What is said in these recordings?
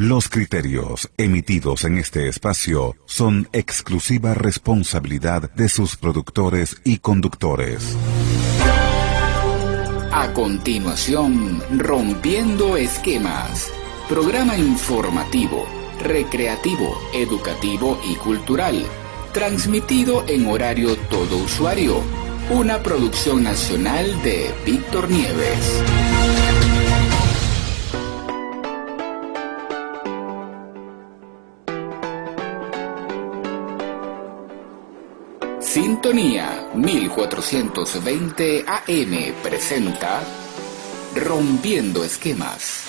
Los criterios emitidos en este espacio son exclusiva responsabilidad de sus productores y conductores. A continuación, Rompiendo Esquemas, programa informativo, recreativo, educativo y cultural, transmitido en horario todo usuario, una producción nacional de Víctor Nieves. Sintonía 1420 AM presenta Rompiendo Esquemas.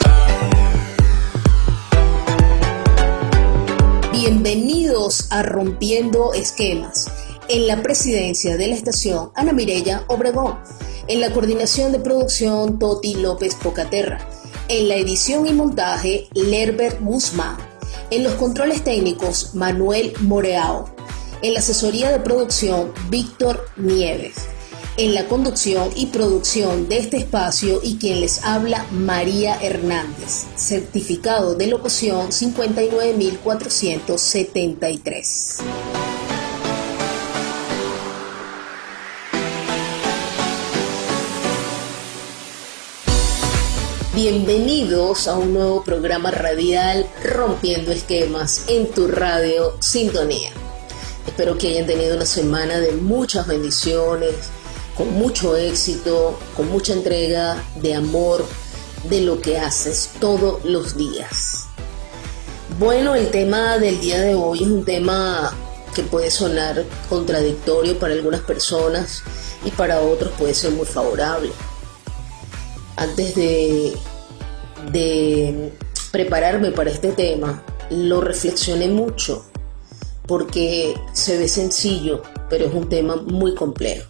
Bienvenidos a Rompiendo Esquemas. En la presidencia de la estación, Ana Mireya Obregón. En la coordinación de producción, Toti López Pocaterra. En la edición y montaje, Lerber Guzmán. En los controles técnicos, Manuel Moreao. En la asesoría de producción, Víctor Nieves. En la conducción y producción de este espacio y quien les habla, María Hernández. Certificado de locución 59473. Bienvenidos a un nuevo programa radial Rompiendo Esquemas en tu radio Sintonía. Espero que hayan tenido una semana de muchas bendiciones, con mucho éxito, con mucha entrega de amor, de lo que haces todos los días. Bueno, el tema del día de hoy es un tema que puede sonar contradictorio para algunas personas y para otros puede ser muy favorable. Antes de prepararme para este tema, lo reflexioné mucho. Porque se ve sencillo, pero es un tema muy complejo.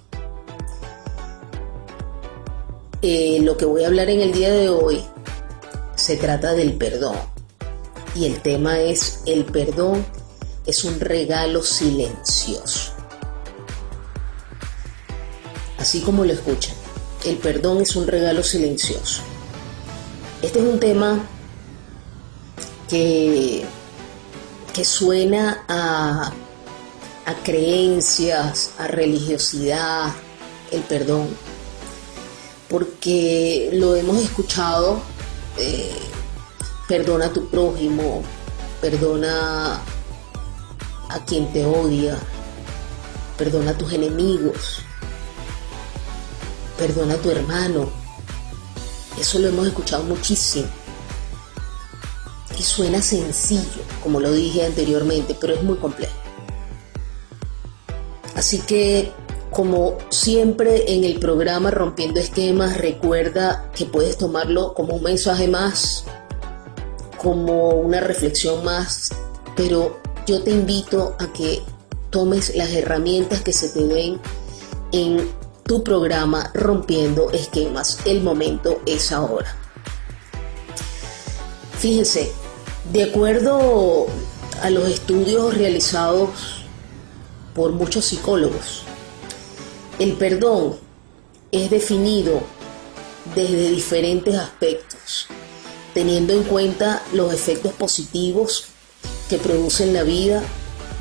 Lo que voy a hablar en el día de hoy se trata del perdón. Y el tema es: el perdón es un regalo silencioso. Así como lo escuchan, el perdón es un regalo silencioso. Este es un tema que suena a creencias, a religiosidad, el perdón, porque lo hemos escuchado, perdona a tu prójimo, perdona a quien te odia, perdona a tus enemigos, perdona a tu hermano. Eso lo hemos escuchado muchísimo. Y suena sencillo, como lo dije anteriormente, pero es muy complejo. Así que, como siempre en el programa Rompiendo Esquemas, recuerda que puedes tomarlo como un mensaje más, como una reflexión más, pero yo te invito a que tomes las herramientas que se te den en tu programa Rompiendo Esquemas. El momento es ahora. Fíjense, de acuerdo a los estudios realizados por muchos psicólogos, el perdón es definido desde diferentes aspectos, teniendo en cuenta los efectos positivos que produce en la vida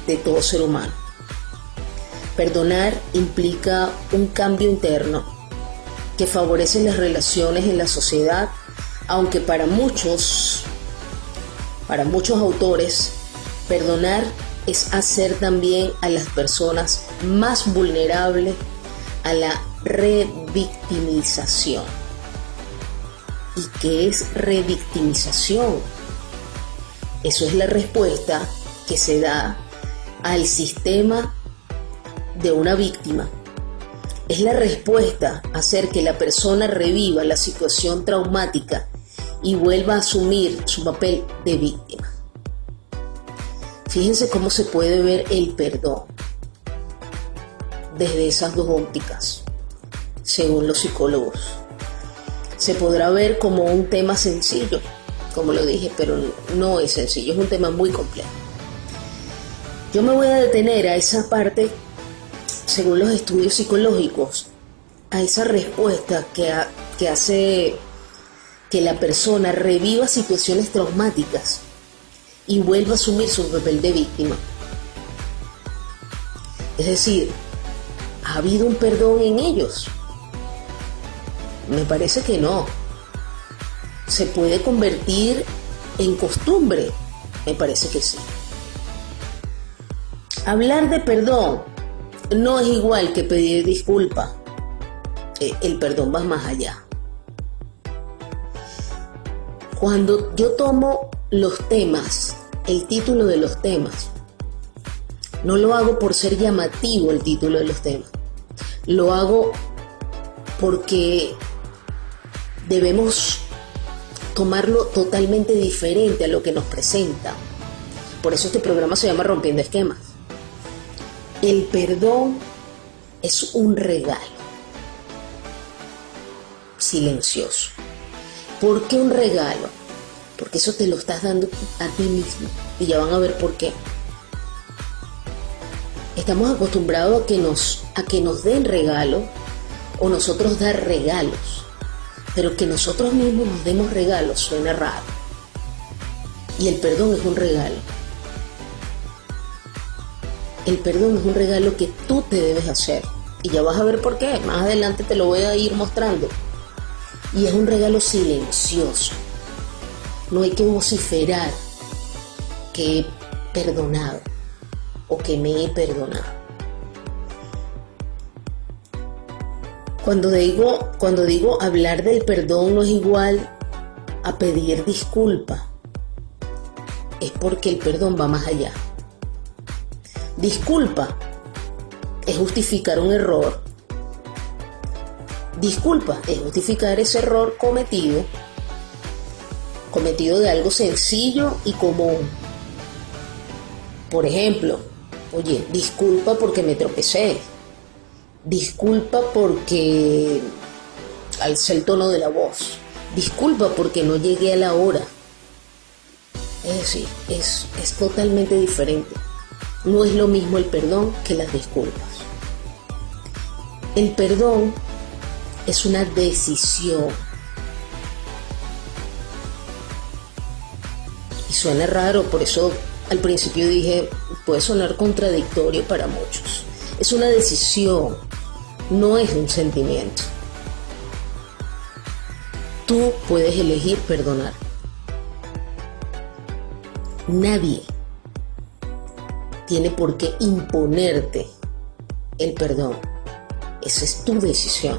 de todo ser humano. Perdonar implica un cambio interno que favorece las relaciones en la sociedad, aunque para muchos autores, perdonar es hacer también a las personas más vulnerables a la revictimización. ¿Y qué es revictimización? Eso es la respuesta que se da al sistema de una víctima. Es la respuesta a hacer que la persona reviva la situación traumática y vuelva a asumir su papel de víctima. Fíjense cómo se puede ver el perdón desde esas dos ópticas, según los psicólogos. Se podrá ver como un tema sencillo, como lo dije, pero no es sencillo, es un tema muy complejo. Yo me voy a detener a esa parte, según los estudios psicológicos, a esa respuesta que hace que la persona reviva situaciones traumáticas y vuelva a asumir su papel de víctima. Es decir, ¿ha habido un perdón en ellos? Me parece que no. ¿Se puede convertir en costumbre? Me parece que sí. Hablar de perdón no es igual que pedir disculpa. El perdón va más allá. Cuando yo tomo los temas, el título de los temas, no lo hago por ser llamativo el título de los temas. Lo hago porque debemos tomarlo totalmente diferente a lo que nos presenta. Por eso este programa se llama Rompiendo Esquemas. El perdón es un regalo silencioso. ¿Por qué un regalo? Porque eso te lo estás dando a ti mismo. Y ya van a ver por qué. Estamos acostumbrados a que nos den regalos o nosotros dar regalos. Pero que nosotros mismos nos demos regalos suena raro. Y el perdón es un regalo. El perdón es un regalo que tú te debes hacer. Y ya vas a ver por qué. Más adelante te lo voy a ir mostrando. Y es un regalo silencioso. No hay que vociferar que he perdonado o que me he perdonado. Cuando digo hablar del perdón no es igual a pedir disculpa. Es porque el perdón va más allá. Disculpa es justificar un error. Disculpa es justificar ese error cometido de algo sencillo y común. Por ejemplo, oye, disculpa porque me tropecé. Disculpa porque alcé el tono de la voz. Disculpa porque no llegué a la hora. Es decir, es totalmente diferente. No es lo mismo el perdón que las disculpas. El perdón es una decisión. Y suena raro, por eso al principio dije, puede sonar contradictorio para muchos. Es una decisión, no es un sentimiento. Tú puedes elegir perdonar. Nadie tiene por qué imponerte el perdón. Esa es tu decisión.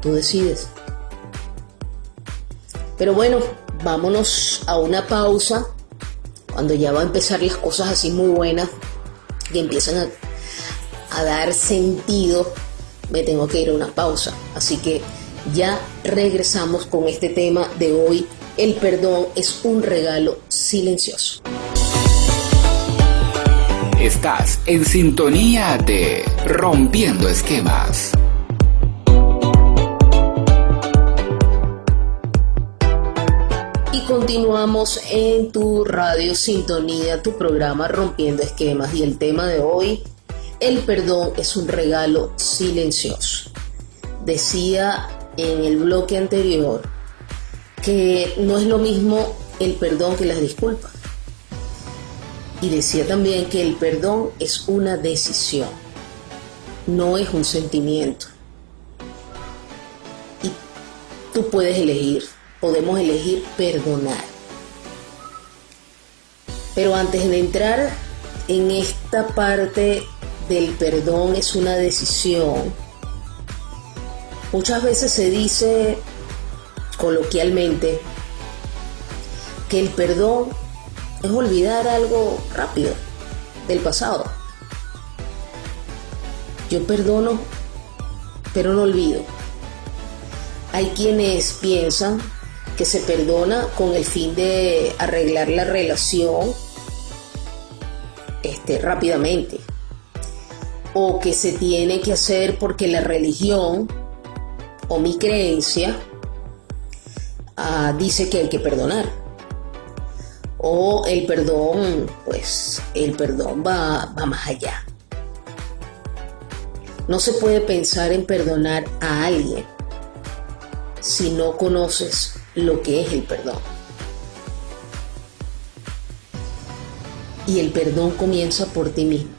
Tú decides. Pero bueno, vámonos a una pausa. Cuando ya va a empezar las cosas así muy buenas, que empiezan a dar sentido, me tengo que ir a una pausa. Así que ya regresamos con este tema de hoy. El perdón es un regalo silencioso. Estás en sintonía de Rompiendo Esquemas. Y continuamos en tu radio sintonía, tu programa Rompiendo Esquemas. Y el tema de hoy, el perdón es un regalo silencioso. Decía en el bloque anterior que no es lo mismo el perdón que las disculpas. Y decía también que el perdón es una decisión, no es un sentimiento. Y tú puedes elegir, podemos elegir perdonar. Pero antes de entrar en esta parte del perdón es una decisión, muchas veces se dice coloquialmente que el perdón es olvidar algo rápido del pasado. Yo perdono, pero no olvido. Hay quienes piensan que se perdona con el fin de arreglar la relación rápidamente, o que se tiene que hacer porque la religión o mi creencia dice que hay que perdonar. O el perdón, pues el perdón va más allá. No se puede pensar en perdonar a alguien si no conoces lo que es el perdón. Y el perdón comienza por ti mismo.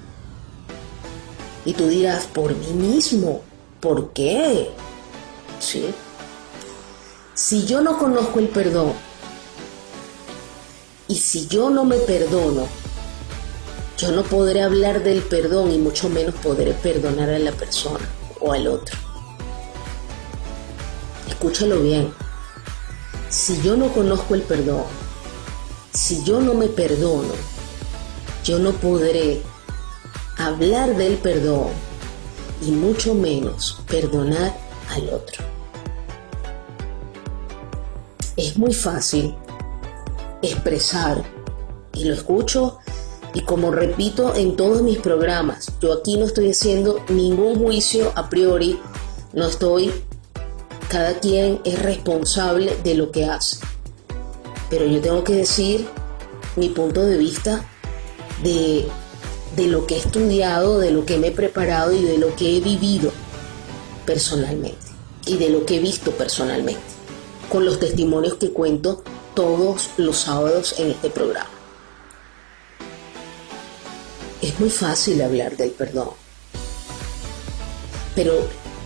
Y tú dirás, por mí mismo, ¿por qué? ¿Sí? Si yo no conozco el perdón, y si yo no me perdono, yo no podré hablar del perdón y mucho menos podré perdonar a la persona o al otro. Escúchalo bien. Si yo no conozco el perdón, si yo no me perdono, yo no podré hablar del perdón y mucho menos perdonar al otro. Es muy fácil expresar, y lo escucho, y como repito en todos mis programas, yo aquí no estoy haciendo ningún juicio a priori, cada quien es responsable de lo que hace. Pero yo tengo que decir mi punto de vista de lo que he estudiado, de lo que me he preparado y de lo que he vivido personalmente y de lo que he visto personalmente, con los testimonios que cuento todos los sábados en este programa. Es muy fácil hablar del perdón, pero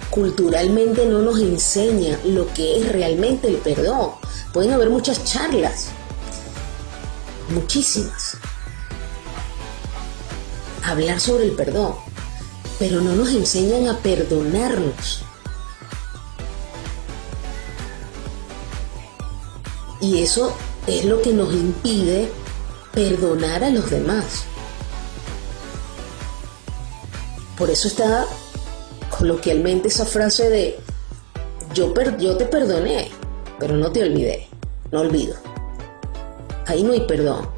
culturalmente no nos enseña lo que es realmente el perdón. Pueden haber muchas charlas, muchísimas, hablar sobre el perdón, pero no nos enseñan a perdonarnos. Y eso es lo que nos impide perdonar a los demás. Por eso está coloquialmente esa frase de yo te perdoné, pero no te olvidé, no olvido. Ahí no hay perdón.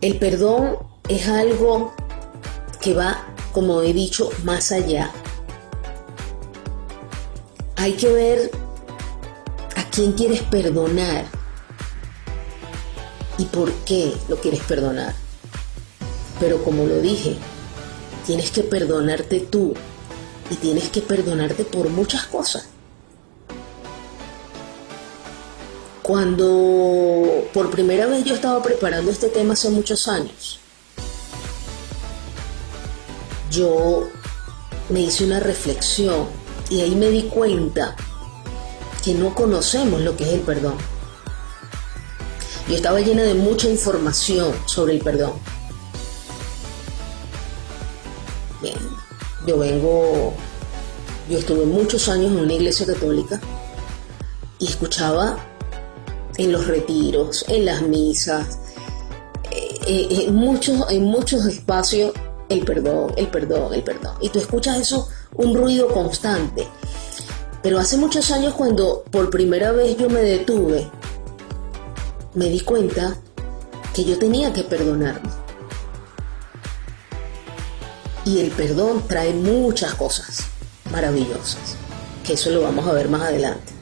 El perdón es algo que va, como he dicho, más allá. Hay que ver a quién quieres perdonar y por qué lo quieres perdonar. Pero como lo dije, tienes que perdonarte tú y tienes que perdonarte por muchas cosas. Cuando por primera vez yo estaba preparando este tema hace muchos años, yo me hice una reflexión y ahí me di cuenta que no conocemos lo que es el perdón. Yo estaba llena de mucha información sobre el perdón. Bien, yo estuve muchos años en una iglesia católica y escuchaba en los retiros, en las misas, en muchos espacios, el perdón. Y tú escuchas eso, un ruido constante. Pero hace muchos años, cuando por primera vez yo me detuve, me di cuenta que yo tenía que perdonarme. Y el perdón trae muchas cosas maravillosas, que eso lo vamos a ver más adelante.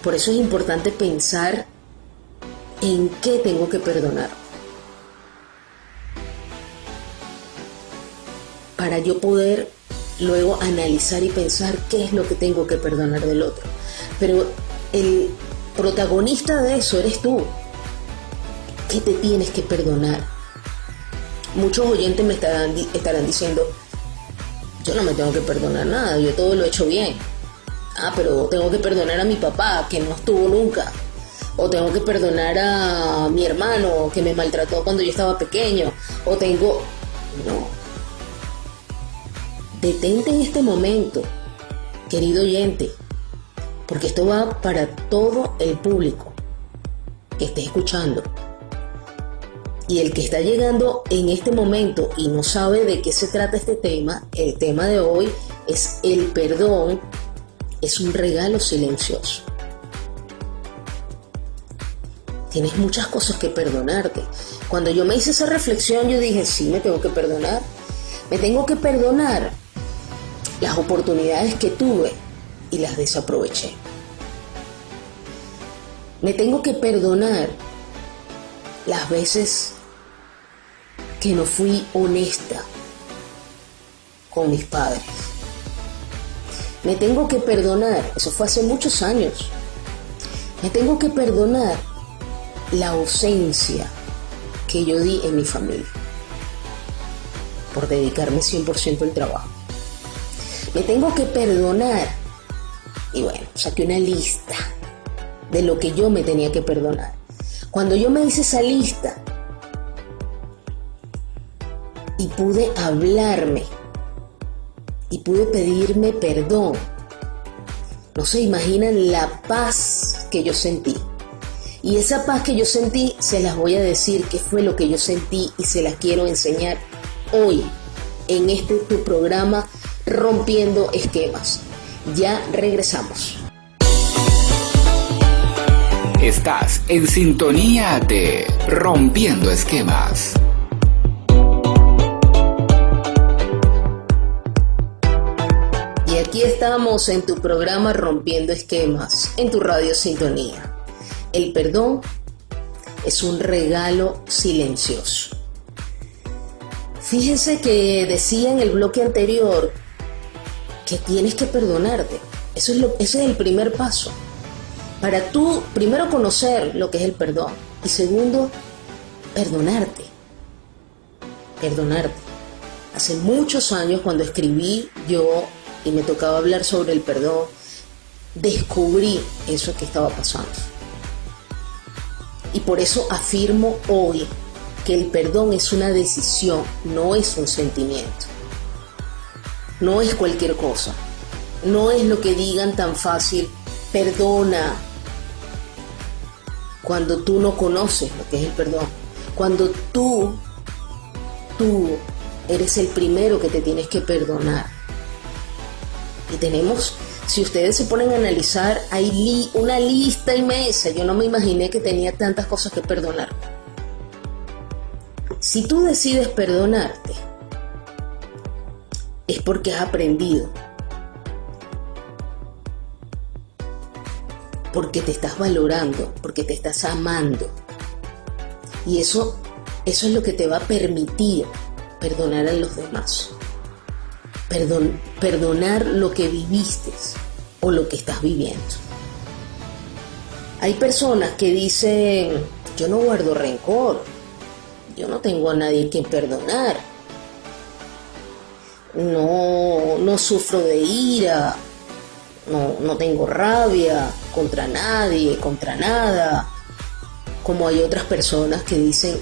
Por eso es importante pensar en qué tengo que perdonar, para yo poder luego analizar y pensar qué es lo que tengo que perdonar del otro. Pero el protagonista de eso eres tú. ¿Qué te tienes que perdonar? Muchos oyentes me estarán diciendo, yo no me tengo que perdonar nada, yo todo lo he hecho bien. Pero tengo que perdonar a mi papá, que no estuvo nunca. O tengo que perdonar a mi hermano, que me maltrató cuando yo estaba pequeño. No. Detente en este momento, querido oyente, porque esto va para todo el público que esté escuchando. Y el que está llegando en este momento y no sabe de qué se trata este tema, el tema de hoy es el perdón. Es un regalo silencioso. Tienes muchas cosas que perdonarte. Cuando yo me hice esa reflexión, yo dije, sí, me tengo que perdonar. Me tengo que perdonar las oportunidades que tuve y las desaproveché. Me tengo que perdonar las veces que no fui honesta con mis padres. Me tengo que perdonar, eso fue hace muchos años, Me tengo que perdonar la ausencia que yo di en mi familia por dedicarme 100% al trabajo. Me tengo que perdonar. Y bueno, saqué una lista de lo que yo me tenía que perdonar. Cuando yo me hice esa lista y pude hablarme y pude pedirme perdón, no se imaginan la paz que yo sentí. Y esa paz que yo sentí, se las voy a decir qué fue lo que yo sentí y se las quiero enseñar hoy en este tu programa Rompiendo Esquemas. Ya regresamos. Estás en sintonía de Rompiendo Esquemas. Y aquí estamos en tu programa Rompiendo Esquemas, en tu radio Sintonía. El perdón es un regalo silencioso. Fíjense que decía en el bloque anterior que tienes que perdonarte. Ese es el primer paso. Para tú, primero, conocer lo que es el perdón. Y segundo, perdonarte. Perdonarte. Hace muchos años, cuando escribí yo y me tocaba hablar sobre el perdón, descubrí eso que estaba pasando. Y por eso afirmo hoy que el perdón es una decisión, no es un sentimiento. No es cualquier cosa. No es lo que digan tan fácil, perdona. Cuando tú no conoces lo que es el perdón. Cuando tú eres el primero que te tienes que perdonar. Y tenemos, si ustedes se ponen a analizar, hay una lista inmensa. Yo no me imaginé que tenía tantas cosas que perdonar. Si tú decides perdonarte, es porque has aprendido. Porque te estás valorando, porque te estás amando. Y eso es lo que te va a permitir perdonar a los demás. Perdonar lo que viviste o lo que estás viviendo. Hay personas que dicen, yo no guardo rencor, yo no tengo a nadie que perdonar, no sufro de ira, no tengo rabia contra nadie, contra nada. Como hay otras personas que dicen,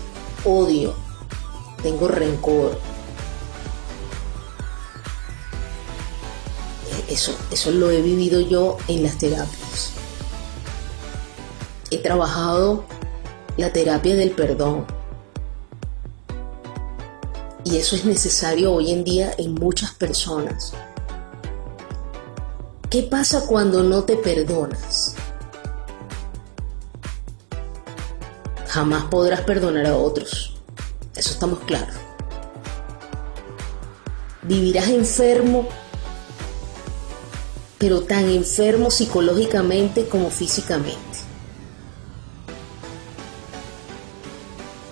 odio, tengo rencor. Eso lo he vivido yo en las terapias. He trabajado la terapia del perdón. Y eso es necesario hoy en día en muchas personas. ¿Qué pasa cuando no te perdonas? Jamás podrás perdonar a otros. Eso estamos claros. Vivirás enfermo, pero tan enfermo psicológicamente como físicamente.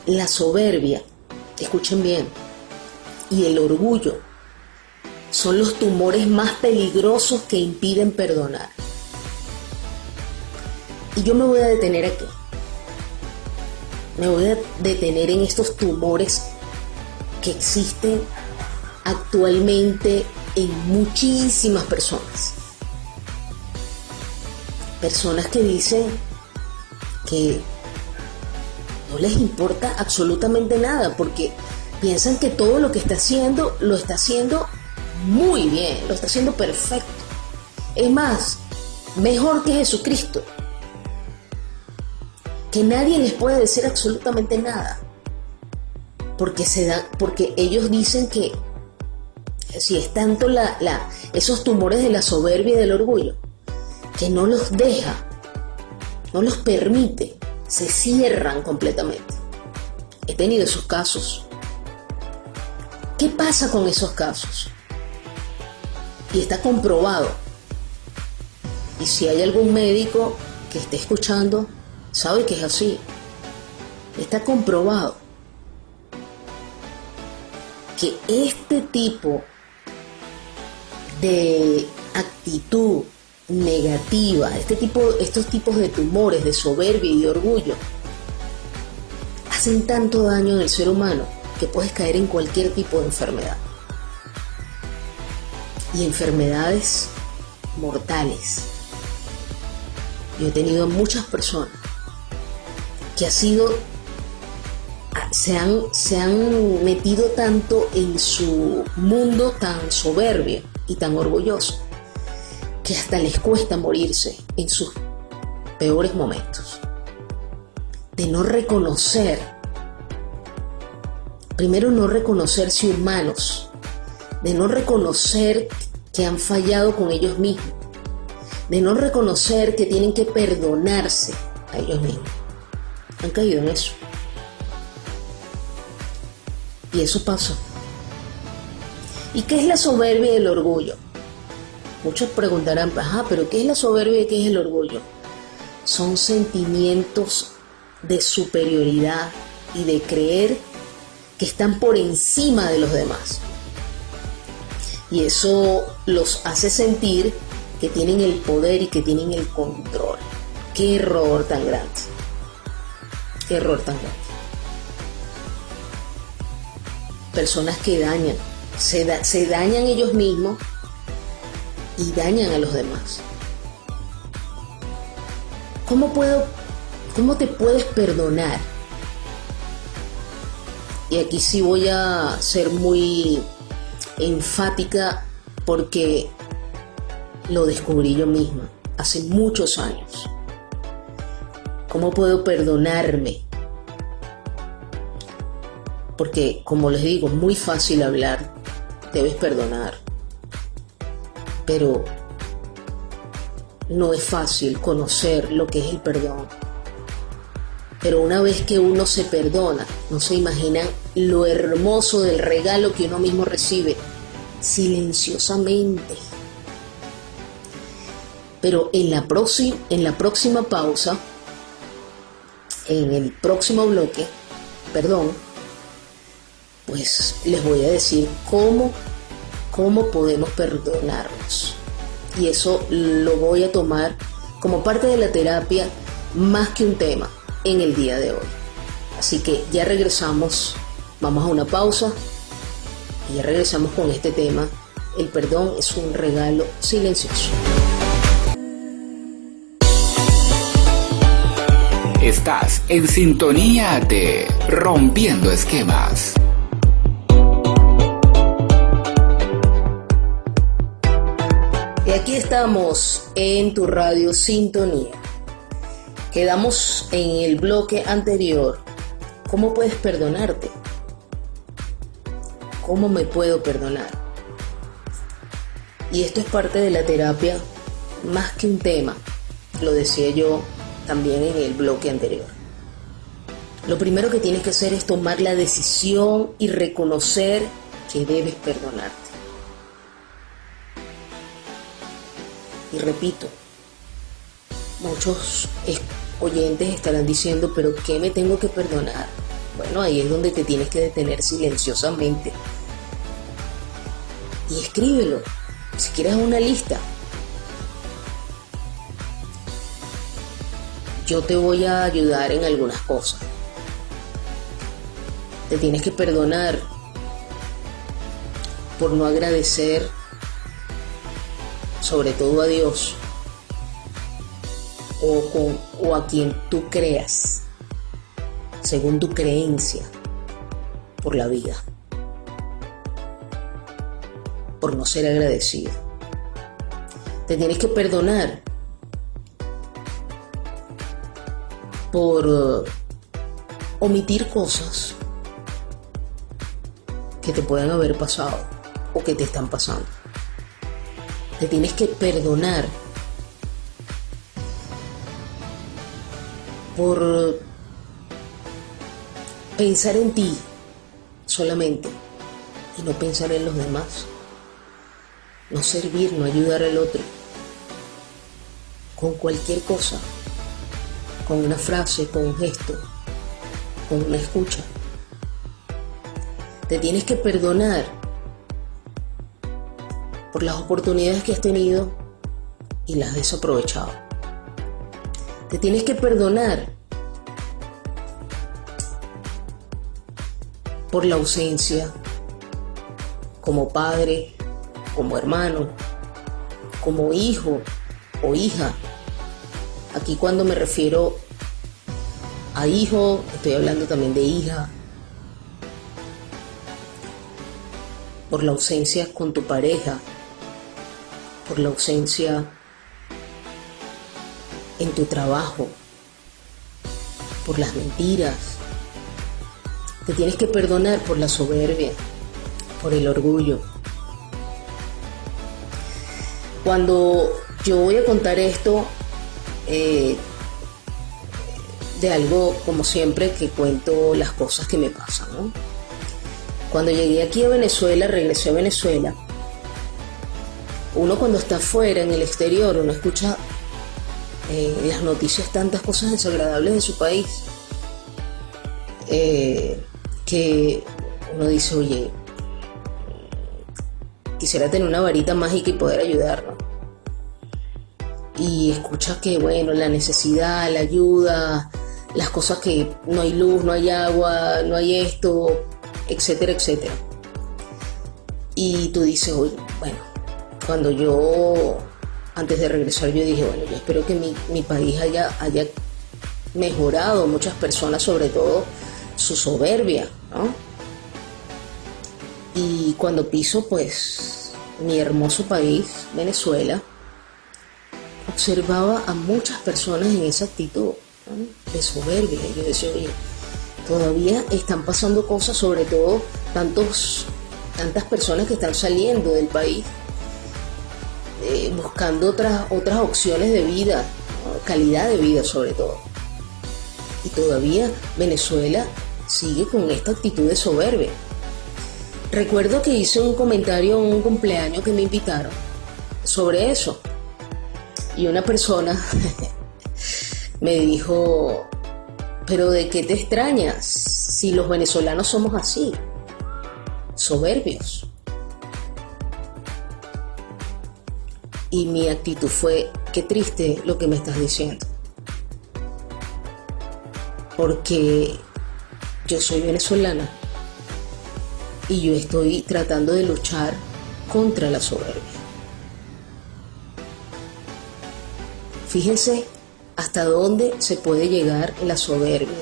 La soberbia, escuchen bien, y el orgullo son los tumores más peligrosos que impiden perdonar. Y yo me voy a detener aquí. Me voy a detener en estos tumores que existen actualmente en muchísimas personas. Personas que dicen que no les importa absolutamente nada porque piensan que todo lo que está haciendo lo está haciendo muy bien, lo está haciendo perfecto. Es más, mejor que Jesucristo. Que nadie les puede decir absolutamente nada. Porque ellos dicen que si es tanto esos tumores de la soberbia y del orgullo, que no los deja, no los permite, se cierran completamente. He tenido esos casos. ¿Qué pasa con esos casos? Y está comprobado. Y si hay algún médico que esté escuchando, sabe que es así. Está comprobado que este tipo de actitud negativa, estos tipos de tumores de soberbia y de orgullo, hacen tanto daño en el ser humano que puedes caer en cualquier tipo de enfermedad. Y enfermedades mortales. Yo he tenido a muchas personas que se han metido tanto en su mundo tan soberbio y tan orgulloso que hasta les cuesta morirse en sus peores momentos. De no reconocer, primero no reconocerse humanos, de no reconocer que han fallado con ellos mismos, de no reconocer que tienen que perdonarse a ellos mismos. Han caído en eso. Y eso pasa. ¿Y qué es la soberbia y el orgullo? Muchos preguntarán, pero ¿qué es la soberbia y qué es el orgullo? Son sentimientos de superioridad y de creer que están por encima de los demás. Y eso los hace sentir que tienen el poder y que tienen el control. ¡Qué error tan grande! ¡Qué error tan grande! Personas que se dañan ellos mismos y dañan a los demás. ¿Cómo te puedes perdonar? Y aquí sí voy a ser muy enfática porque lo descubrí yo misma hace muchos años. ¿Cómo puedo perdonarme? Porque, como les digo, es muy fácil hablar, debes perdonar, pero no es fácil conocer lo que es el perdón. Pero una vez que uno se perdona, no se imaginan lo hermoso del regalo que uno mismo recibe, silenciosamente. Pero en la próxima pausa, en el próximo bloque, pues les voy a decir cómo podemos perdonarnos. Y eso lo voy a tomar como parte de la terapia más que un tema en el día de hoy. Así que ya regresamos, vamos a una pausa y ya regresamos con este tema. El perdón es un regalo silencioso. Estás en sintonía de Rompiendo Esquemas. Y aquí estamos en tu radio Sintonía. Quedamos en el bloque anterior. ¿Cómo puedes perdonarte? ¿Cómo me puedo perdonar? Y esto es parte de la terapia más que un tema. Lo decía yo también en el bloque anterior. Lo primero que tienes que hacer es tomar la decisión y reconocer que debes perdonarte. Y repito, muchos oyentes estarán diciendo, ¿pero qué me tengo que perdonar? Bueno, ahí es donde te tienes que detener silenciosamente. Y escríbelo, si quieres una lista. Yo te voy a ayudar en algunas cosas. Te tienes que perdonar por no agradecer, sobre todo a Dios o a quien tú creas, según tu creencia, por la vida, por no ser agradecido. Te tienes que perdonar por omitir cosas que te puedan haber pasado o que te están pasando. Te tienes que perdonar por pensar en ti solamente y no pensar en los demás, no servir, no ayudar al otro, con cualquier cosa, con una frase, con un gesto, con una escucha. Te tienes que perdonar por las oportunidades que has tenido y las has desaprovechado. Te tienes que perdonar por la ausencia, como padre, como hermano, como hijo o hija. Aquí cuando me refiero a hijo, estoy hablando también de hija. Por la ausencia con tu pareja, por la ausencia en tu trabajo, por las mentiras. Te tienes que perdonar por la soberbia, por el orgullo. Cuando yo voy a contar esto, de algo, como siempre, que cuento las cosas que me pasan, ¿no? Cuando llegué aquí a Venezuela, regresé a Venezuela, uno cuando está afuera, en el exterior, uno escucha las noticias, tantas cosas desagradables de su país, que uno dice, oye, quisiera tener una varita mágica y poder ayudarnos. Y escucha que, bueno, la necesidad, la ayuda, las cosas que no hay luz, no hay agua, no hay esto, etcétera, etcétera. Y tú dices, oye, bueno, cuando yo, antes de regresar, yo dije, bueno, yo espero que mi país haya mejorado, muchas personas, sobre todo su soberbia, ¿no? Y cuando piso, pues, mi hermoso país, Venezuela, observaba a muchas personas en esa actitud, ¿no?, de soberbia. Y yo decía, oye, todavía están pasando cosas, sobre todo tantas personas que están saliendo del país, buscando otras opciones de vida, ¿no?, calidad de vida sobre todo. Y todavía Venezuela sigue con esta actitud de soberbia. Recuerdo que hice un comentario en un cumpleaños que me invitaron sobre eso. Y una persona me dijo, ¿pero de qué te extrañas si los venezolanos somos así, soberbios? Y mi actitud fue, qué triste lo que me estás diciendo, porque yo soy venezolana y yo estoy tratando de luchar contra la soberbia. Fíjense hasta dónde se puede llegar la soberbia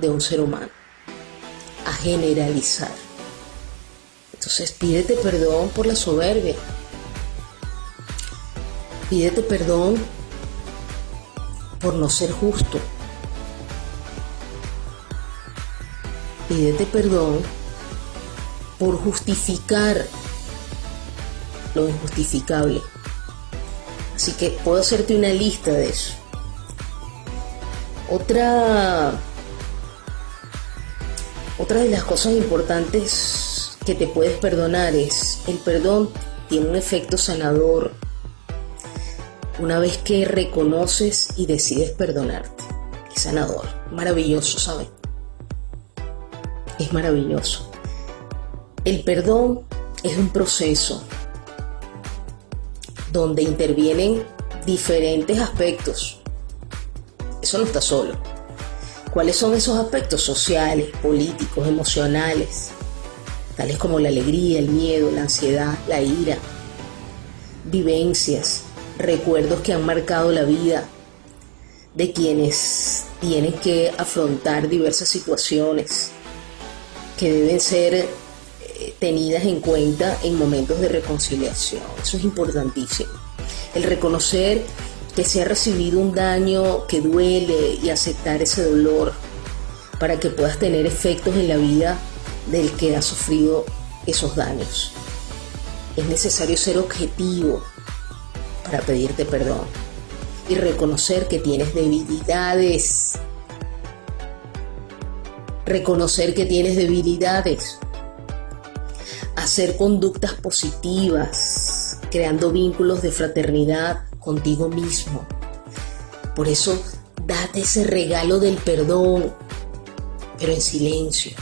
de un ser humano, a generalizar. Entonces pídete perdón por la soberbia, pídete perdón por no ser justo, pídete perdón por justificar lo injustificable. Así que puedo hacerte una lista de eso. Otra de las cosas importantes que te puedes perdonar es, el perdón tiene un efecto sanador una vez que reconoces y decides perdonarte. Es sanador, maravilloso, ¿sabes? Es maravilloso. El perdón es un proceso donde intervienen diferentes aspectos. Eso no está solo. ¿Cuáles son esos aspectos? Sociales, políticos, emocionales, tales como la alegría, el miedo, la ansiedad, la ira, vivencias, recuerdos que han marcado la vida de quienes tienen que afrontar diversas situaciones que deben ser tenidas en cuenta en momentos de reconciliación. Eso es importantísimo. El reconocer que se ha recibido un daño que duele y aceptar ese dolor para que puedas tener efectos en la vida del que ha sufrido esos daños. Es necesario ser objetivo para pedirte perdón y reconocer que tienes debilidades. Reconocer que tienes debilidades. Hacer conductas positivas, creando vínculos de fraternidad contigo mismo. Por eso, date ese regalo del perdón, pero en silencio.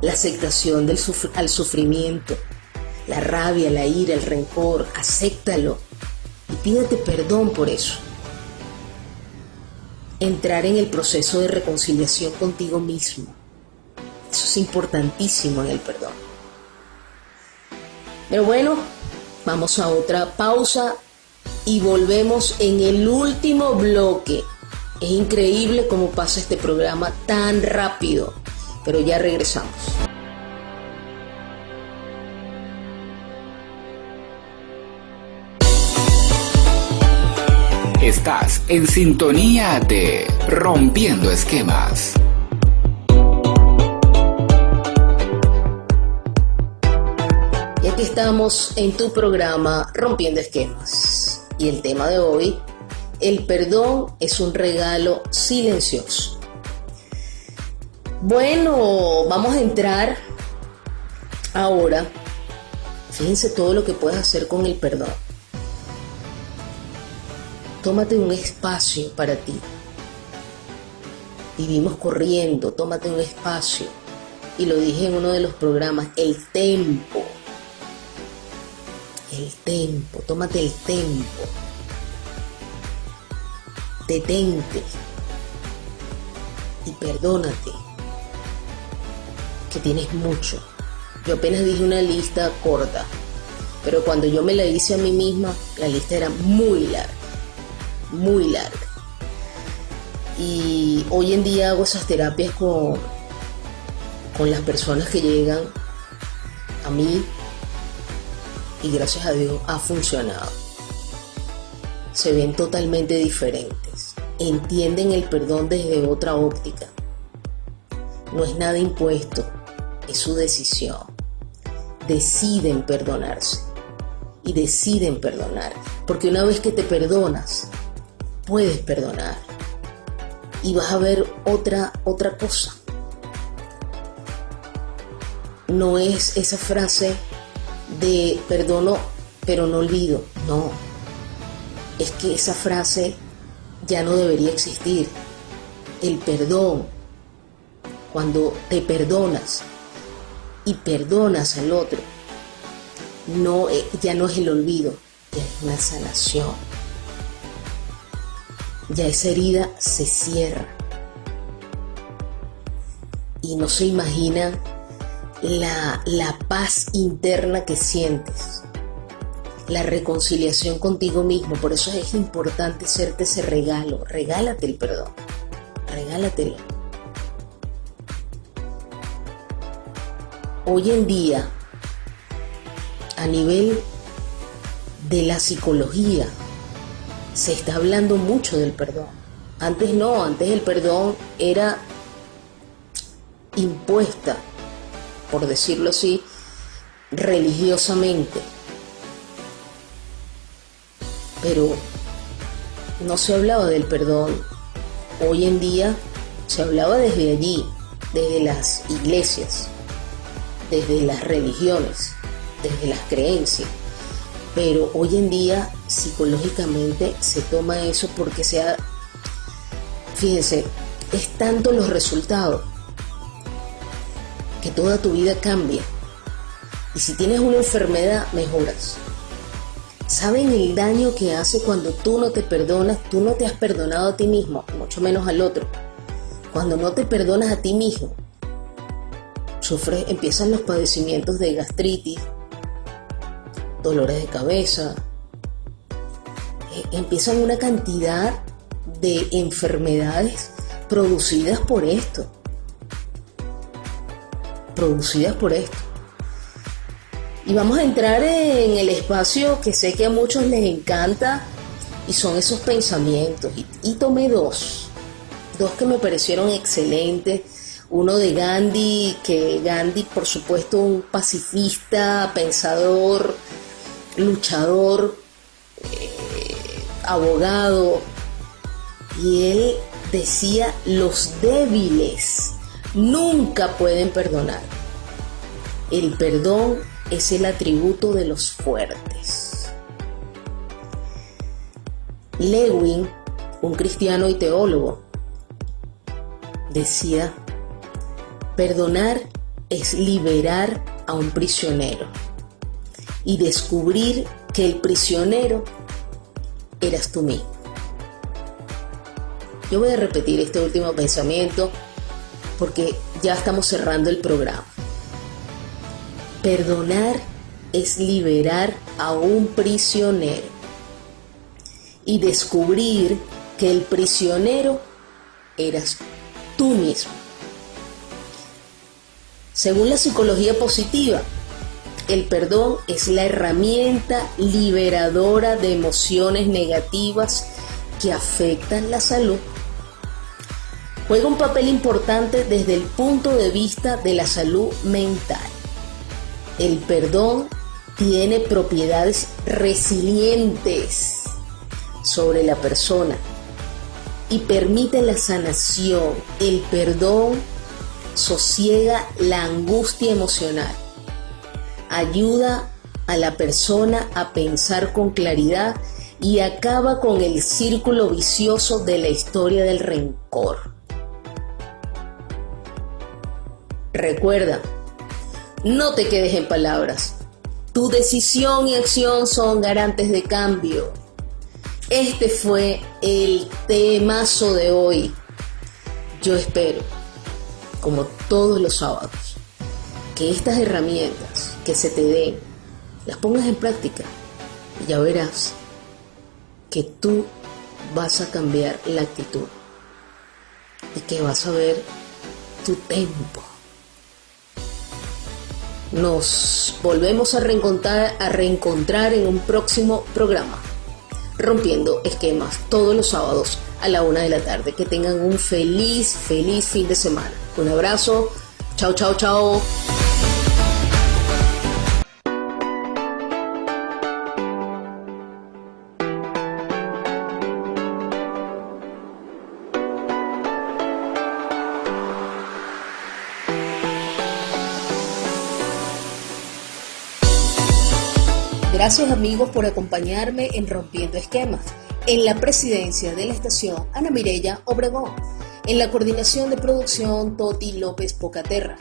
La aceptación al sufrimiento, la rabia, la ira, el rencor, acéptalo y pídete perdón por eso. Entrar en el proceso de reconciliación contigo mismo. Eso es importantísimo en el perdón. Pero bueno, vamos a otra pausa y volvemos en el último bloque. Es increíble cómo pasa este programa tan rápido, pero ya regresamos. Estás en sintonía de Rompiendo Esquemas. Y aquí estamos en tu programa Rompiendo Esquemas. Y el tema de hoy, el perdón es un regalo silencioso. Bueno, vamos a entrar ahora. Fíjense todo lo que puedes hacer con el perdón. Tómate un espacio para ti. Vivimos corriendo, tómate un espacio. Y lo dije en uno de los programas, el tiempo. El tiempo, tómate el tiempo. Detente. Y perdónate. Que tienes mucho. Yo apenas dije una lista corta. Pero cuando yo me la hice a mí misma, la lista era muy larga. Muy larga. Y hoy en día hago esas terapias con las personas que llegan a mí y gracias a Dios ha funcionado. Se ven totalmente diferentes, entienden el perdón desde otra óptica. No es nada impuesto, es su decisión. Deciden perdonarse y deciden perdonar, porque una vez que te perdonas, puedes perdonar y vas a ver otra cosa. No es esa frase de perdono pero no olvido, no. Es que esa frase ya no debería existir. El perdón, cuando te perdonas y perdonas al otro, ya no es el olvido, ya es una sanación. Ya esa herida se cierra. Y no se imagina la paz interna que sientes. La reconciliación contigo mismo. Por eso es importante hacerte ese regalo. Regálate el perdón. Regálatelo. Hoy en día, a nivel de la psicología, se está hablando mucho del perdón. Antes no, antes el perdón era impuesta, por decirlo así, religiosamente. Pero no se hablaba del perdón. Hoy en día se hablaba desde allí, desde las iglesias, desde las religiones, desde las creencias. Pero hoy en día psicológicamente se toma eso porque fíjense, es tanto los resultados que toda tu vida cambia. Y si tienes una enfermedad, mejoras. ¿Saben el daño que hace cuando tú no te perdonas? Tú no te has perdonado a ti mismo, mucho menos al otro. Cuando no te perdonas a ti mismo, empiezan los padecimientos de gastritis, dolores de cabeza, empiezan una cantidad de enfermedades producidas por esto. Y vamos a entrar en el espacio que sé que a muchos les encanta y son esos pensamientos. Y tomé dos que me parecieron excelentes. Uno de Gandhi, por supuesto, un pacifista, pensador, luchador, abogado, y él decía: los débiles nunca pueden perdonar. El perdón es el atributo de los fuertes. Lewin, un cristiano y teólogo, decía: perdonar es liberar a un prisionero y descubrir que el prisionero eras tú mismo. Yo voy a repetir este último pensamiento porque ya estamos cerrando el programa. Perdonar es liberar a un prisionero y descubrir que el prisionero eras tú mismo. Según la psicología positiva, el perdón es la herramienta liberadora de emociones negativas que afectan la salud. Juega un papel importante desde el punto de vista de la salud mental. El perdón tiene propiedades resilientes sobre la persona y permite la sanación. El perdón sosiega la angustia emocional, ayuda a la persona a pensar con claridad y acaba con el círculo vicioso de la historia del rencor. Recuerda, no te quedes en palabras. Tu decisión y acción son garantes de cambio. Este fue el temazo de hoy. Yo espero, como todos los sábados, que estas herramientas que se te den, las pongas en práctica y ya verás que tú vas a cambiar la actitud y que vas a ver tu tempo. Nos volvemos a reencontrar en un próximo programa, Rompiendo Esquemas, todos los sábados a la 1 de la tarde. Que tengan un feliz fin de semana. Un abrazo. Chao, chao, chao. Gracias amigos por acompañarme en Rompiendo Esquemas. En la presidencia de la estación, Ana Mireya Obregón. En la coordinación de producción, Toti López Pocaterra.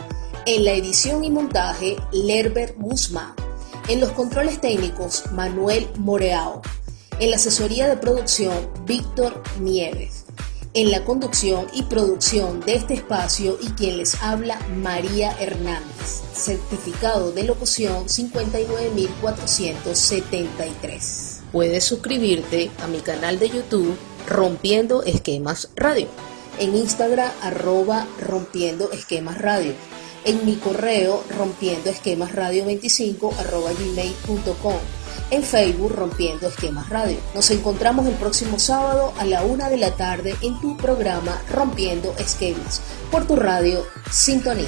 En la edición y montaje, Lerber Guzmán. En los controles técnicos, Manuel Moreao. En la asesoría de producción, Víctor Nieves. En la conducción y producción de este espacio y quien les habla, María Hernández. Certificado de locución 59473. Puedes suscribirte a mi canal de YouTube Rompiendo Esquemas Radio. En Instagram @Rompiendo Esquemas Radio. En mi correo rompiendoesquemasradio25@gmail.com. En Facebook Rompiendo Esquemas Radio. Nos encontramos el próximo sábado a la 1 de la tarde en tu programa Rompiendo Esquemas por tu radio Sintonía.